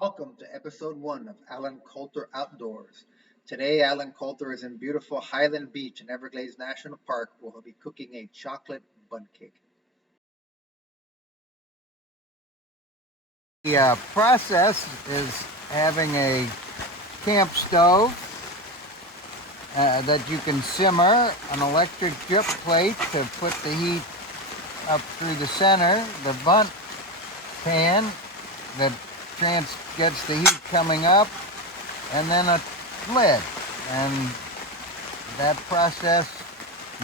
Welcome to episode 1 of Alan Coulter Outdoors. Today, Alan Coulter is in beautiful Highland Beach in Everglades National Park where he'll be cooking a chocolate bundt cake. The process is having a camp stove that you can simmer, an electric drip plate to put the heat up through the center, the bundt pan that gets the heat coming up, and then a lid. And that process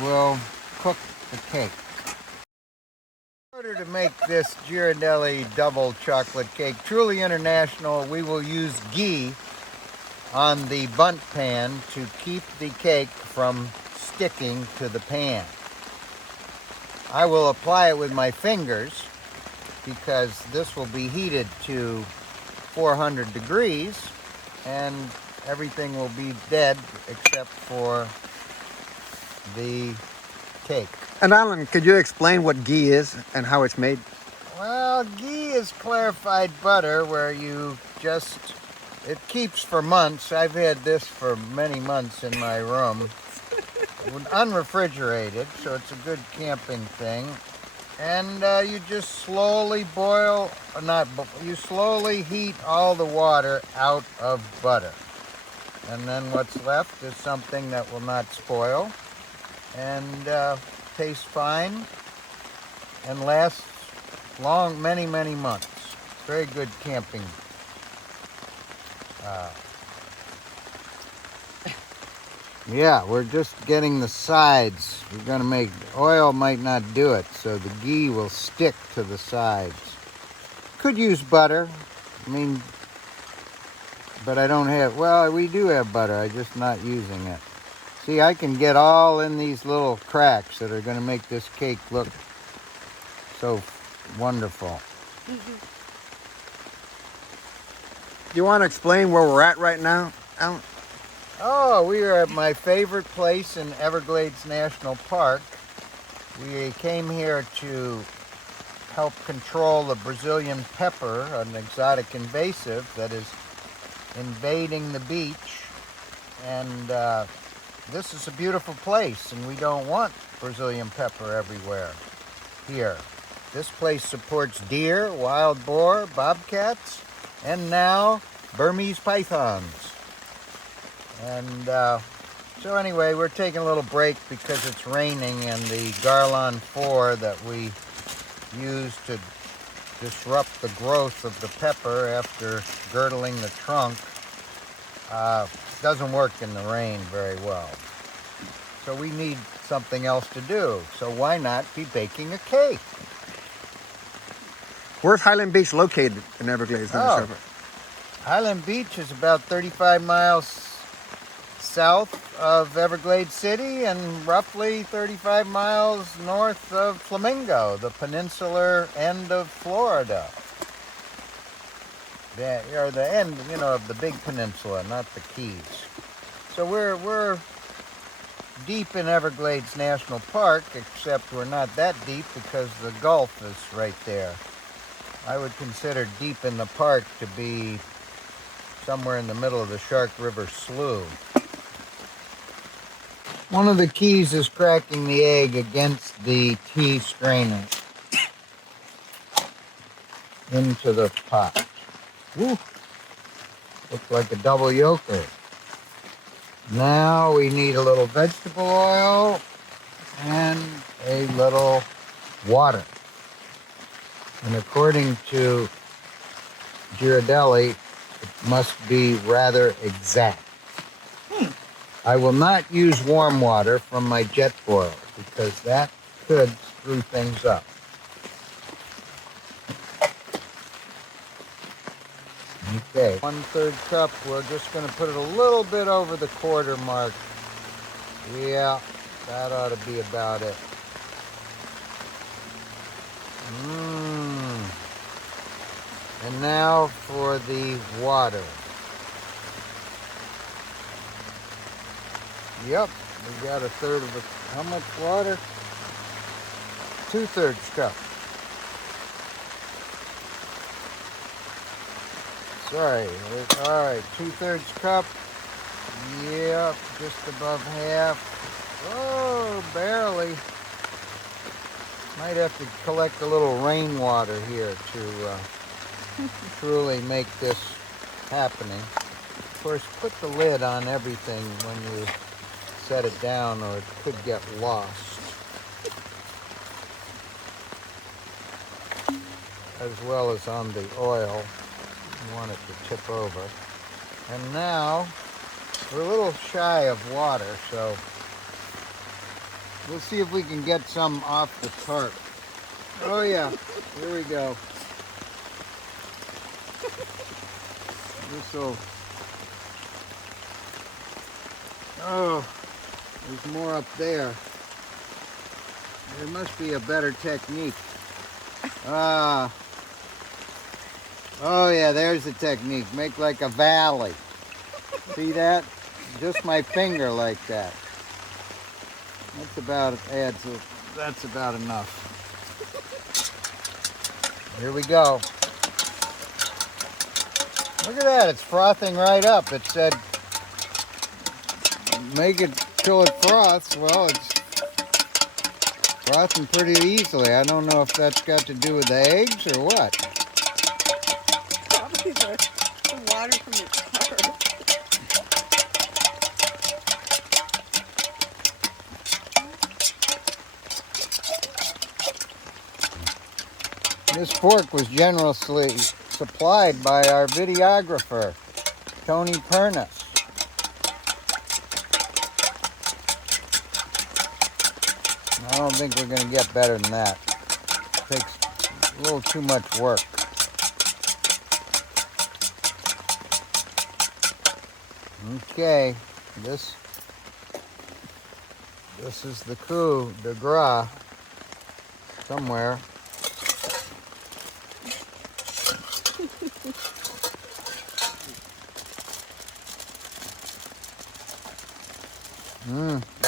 will cook the cake. In order to make this Ghirardelli double chocolate cake truly international, we will use ghee on the bundt pan to keep the cake from sticking to the pan. I will apply it with my fingers because this will be heated to 400 degrees and everything will be dead except for the cake. And Alan, could you explain what ghee is and how it's made? Well, ghee is clarified butter where it keeps for months. I've had this for many months in my room. Unrefrigerated, so it's a good camping thing. And you just slowly slowly heat all the water out of butter. And then what's left is something that will not spoil and tastes fine and lasts long, many months. Very good camping. Yeah, we're just getting the sides. We're going to make, oil might not do it, so the ghee will stick to the sides. Could use butter, but I don't have, well, we do have butter, I'm just not using it. See, I can get all in these little cracks that are going to make this cake look so wonderful. Do you want to explain where we're at right now, Alan? Oh, we are at my favorite place in Everglades National Park. We came here to help control the Brazilian pepper, an exotic invasive that is invading the beach. And this is a beautiful place, and we don't want Brazilian pepper everywhere here. This place supports deer, wild boar, bobcats, and now Burmese pythons. And so anyway, we're taking a little break because it's raining, and the Garland 4 that we use to disrupt the growth of the pepper after girdling the trunk doesn't work in the rain very well. So we need something else to do. So why not be baking a cake? Where's Highland Beach located in Everglades National Park? Highland Beach is about 35 miles south of Everglades City and roughly 35 miles north of Flamingo, the peninsular end of Florida. Or the end, of the big peninsula, not the Keys. So we're deep in Everglades National Park, except we're not that deep because the Gulf is right there. I would consider deep in the park to be somewhere in the middle of the Shark River Slough. One of the keys is cracking the egg against the tea strainer into the pot. Woo! Looks like a double yolker. Now we need a little vegetable oil and a little water. And according to Ghirardelli, it must be rather exact. I will not use warm water from my jet boil because that could screw things up. Okay, 1/3 cup. We're just going to put it a little bit over the quarter mark. Yeah, that ought to be about it. And now for the water. Yep, we got 1/3 of a, how much water? 2/3 cup. Sorry. All right, 2/3 cup. Yep, just above half. Oh, barely. Might have to collect a little rainwater here to truly make this happening. Of course, put the lid on everything when you set it down or it could get lost. As well as on the oil. You want it to tip over. And now, we're a little shy of water, so we'll see if we can get some off the tarp. Oh yeah, here we go. This'll... Oh, there's more up there. There must be a better technique. Ah. Oh yeah, there's the technique. Make like a valley. See that? Just my finger like that. That's about that's about enough. Here we go. Look at that, it's frothing right up. It said make it till it froths. Well, it's frothing pretty easily. I don't know if that's got to do with the eggs or what. Probably the water from the tarp. This pork was generously supplied by our videographer, Tony Pernis. I don't think we're going to get better than that. It takes a little too much work. Okay, this is the coup de grace somewhere.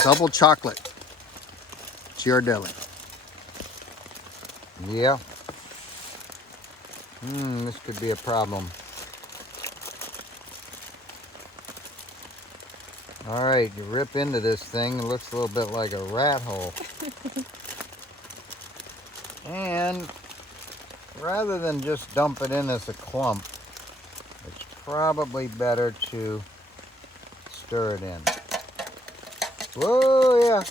Double chocolate. Ghirardelli. Yeah. This could be a problem. All right, you rip into this thing. It looks a little bit like a rat hole. And rather than just dump it in as a clump, it's probably better to stir it in. Whoa, yeah.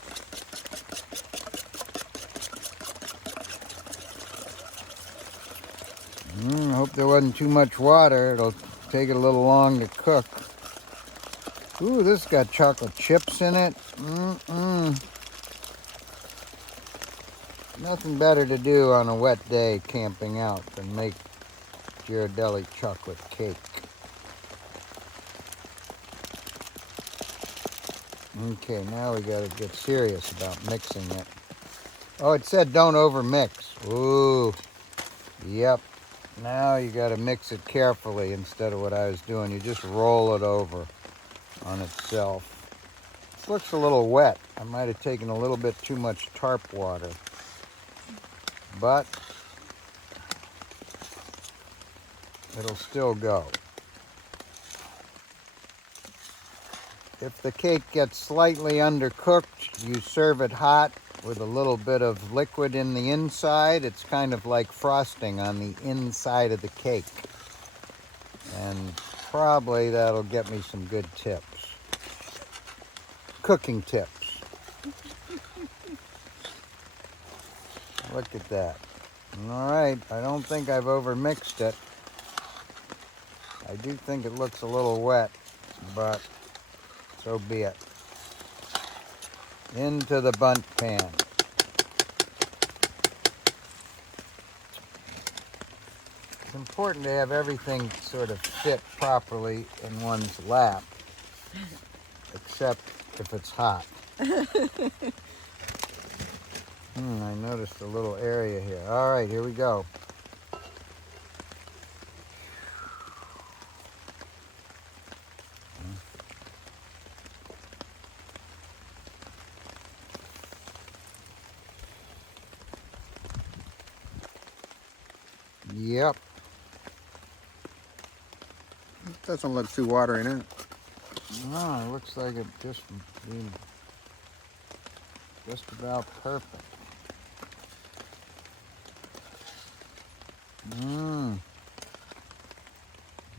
Hope there wasn't too much water. It'll take it a little long to cook. Ooh, this got chocolate chips in it. Nothing better to do on a wet day camping out than make Ghirardelli chocolate cake. Okay, now we gotta get serious about mixing it. Oh, it said don't over mix. Ooh, yep. Now you gotta mix it carefully instead of what I was doing. You just roll it over on itself. This looks a little wet. I might have taken a little bit too much tarp water. But it'll still go. If the cake gets slightly undercooked, you serve it hot with a little bit of liquid in the inside. It's kind of like frosting on the inside of the cake. And probably that'll get me some good tips. Cooking tips. Look at that. All right, I don't think I've overmixed it. I do think it looks a little wet, but so be it. Into the Bundt pan. It's important to have everything sort of fit properly in one's lap, except if it's hot. I noticed a little area here. All right, here we go. Yep. Doesn't look too watery now. No, it looks like it just about perfect.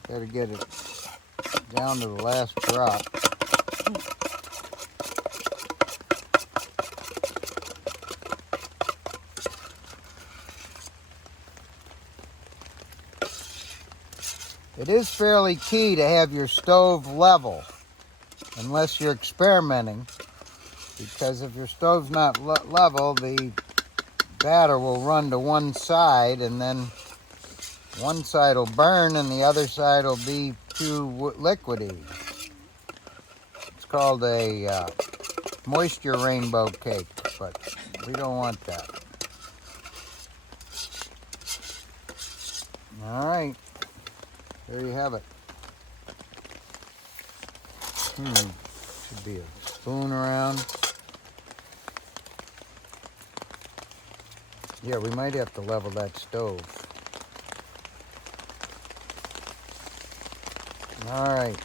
Gotta get it down to the last drop. It is fairly key to have your stove level, unless you're experimenting, because if your stove's not level, the batter will run to one side, and then one side will burn and the other side will be too liquidy. It's called a moisture rainbow cake, but we don't want that. All right, there you have it. Should be a spoon around. Yeah, we might have to level that stove. All right.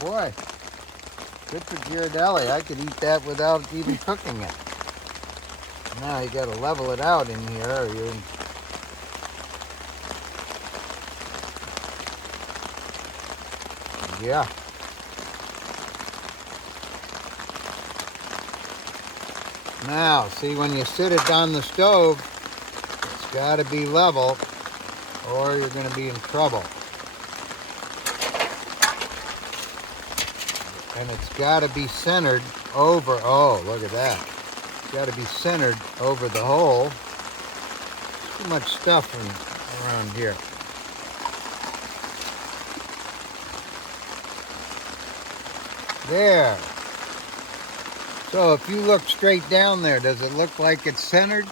Boy, good for Ghirardelli. I could eat that without even cooking it. Now you got to level it out in here. Or you... Yeah. Now, see, when you sit it on the stove, it's got to be level, or you're going to be in trouble. And it's got to be centered over, oh, look at that. It's got to be centered over the hole. Too much stuff around here. There. So if you look straight down there, does it look like it's centered?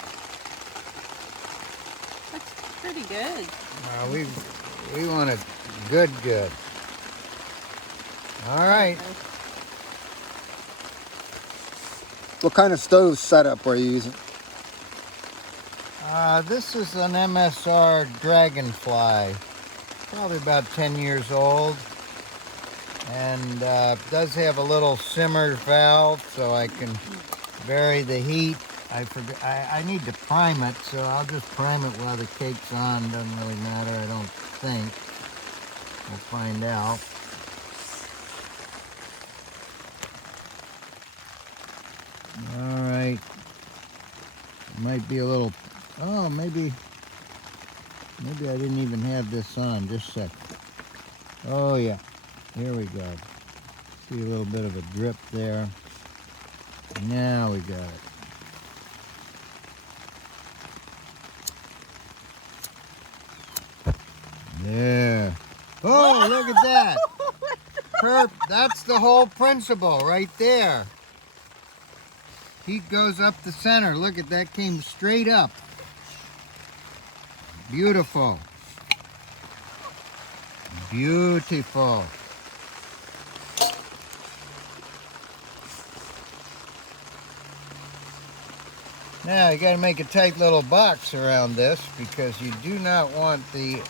That's pretty good. We want it good. All right. What kind of stove setup are you using? This is an MSR Dragonfly, probably about 10 years old, and it does have a little simmer valve so I can vary the heat. I need to prime it, so I'll just prime it while the cake's on. Doesn't really matter, I don't think. We'll find out. All right. Might be a little, oh, maybe I didn't even have this on. Just a sec. Oh yeah, here we go. See a little bit of a drip there. Now we got it. There. Oh, look at that. That's the whole principle right there. Heat goes up the center. Look at that, came straight up. Beautiful. Beautiful. Now you got to make a tight little box around this because you do not want the...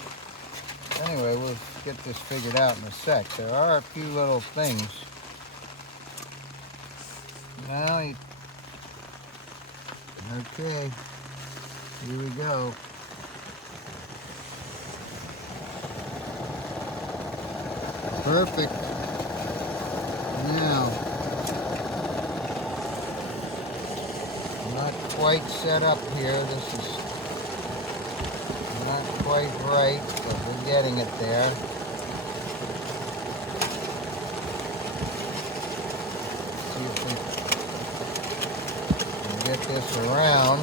Anyway, we'll get this figured out in a sec. There are a few little things. Now you... Okay, here we go. Perfect. Now, not quite set up here. This is not quite right, but we're getting it there. See if we can get this around.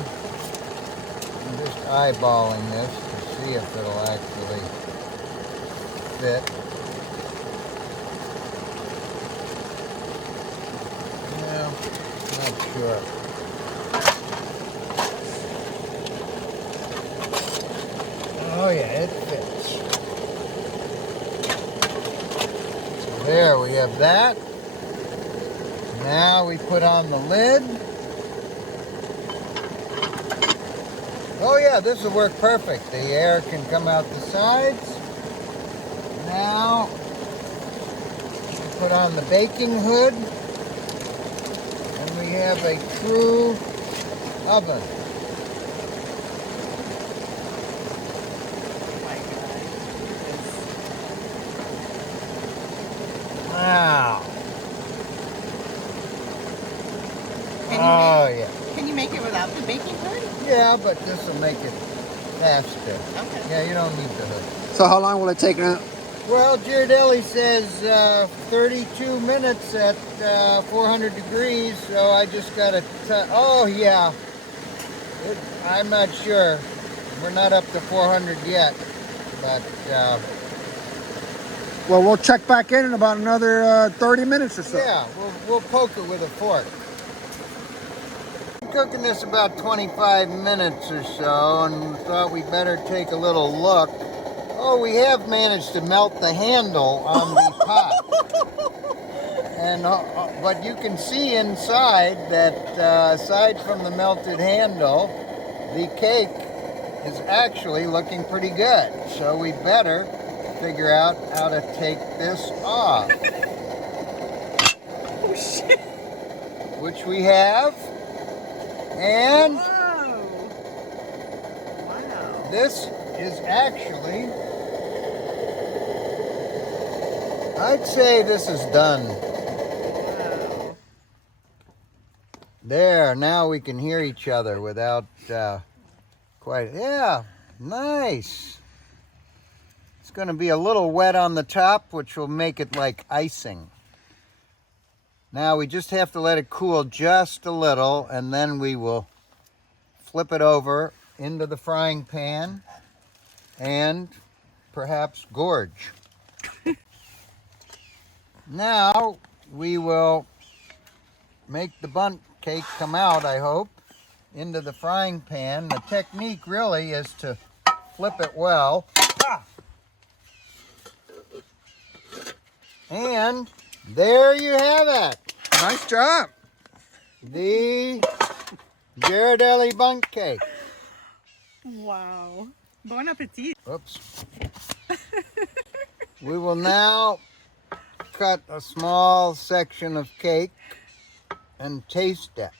I'm just eyeballing this to see if it'll actually fit. No, not sure. Oh yeah, it fits. So there we have that. Now we put on the lid. Oh yeah, this will work perfect. The air can come out the sides. Now, we put on the baking hood, and we have a true oven. Wow. Can you make it without the baking hood? Yeah, but this will make it faster. Okay. Yeah, you don't need the hood. So how long will it take now? Well, Girardelli says 32 minutes at 400 degrees, so I just got to, oh yeah, I'm not sure. We're not up to 400 yet, but Well, we'll check back in about another 30 minutes or so. yeah, we'll poke it with a fork. Been cooking this about 25 minutes or so, and thought we better take a little look. Oh, we have managed to melt the handle on the pot. And but you can see inside that aside from the melted handle, the cake is actually looking pretty good. So we better figure out how to take this off. Oh shit! Which we have. And Whoa! Wow. this is actually, I'd say this is done. Wow. There, now we can hear each other without quite, yeah, nice. It's going to be a little wet on the top, which will make it like icing. Now we just have to let it cool just a little, and then we will flip it over into the frying pan and perhaps gorge. Now we will make the bundt cake come out, I hope, into the frying pan. The technique really is to flip it well. And there you have it. Nice job. The Girardelli bundt cake. Wow. Bon appetit. Oops. We will now cut a small section of cake and taste it.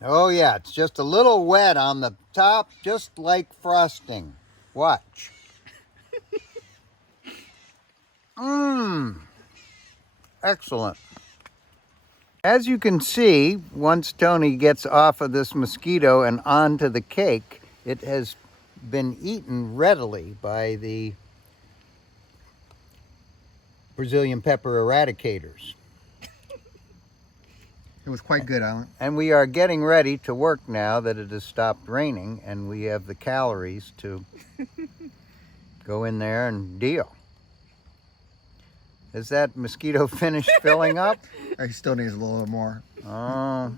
Oh yeah, it's just a little wet on the top, just like frosting. Watch. Mmm. Excellent. As you can see, once Tony gets off of this mosquito and onto the cake, it has been eaten readily by the Brazilian pepper eradicators. It was quite good, Alan. And we are getting ready to work now that it has stopped raining, and we have the calories to go in there and deal. Is that mosquito finished filling up? He still needs a little more. Oh,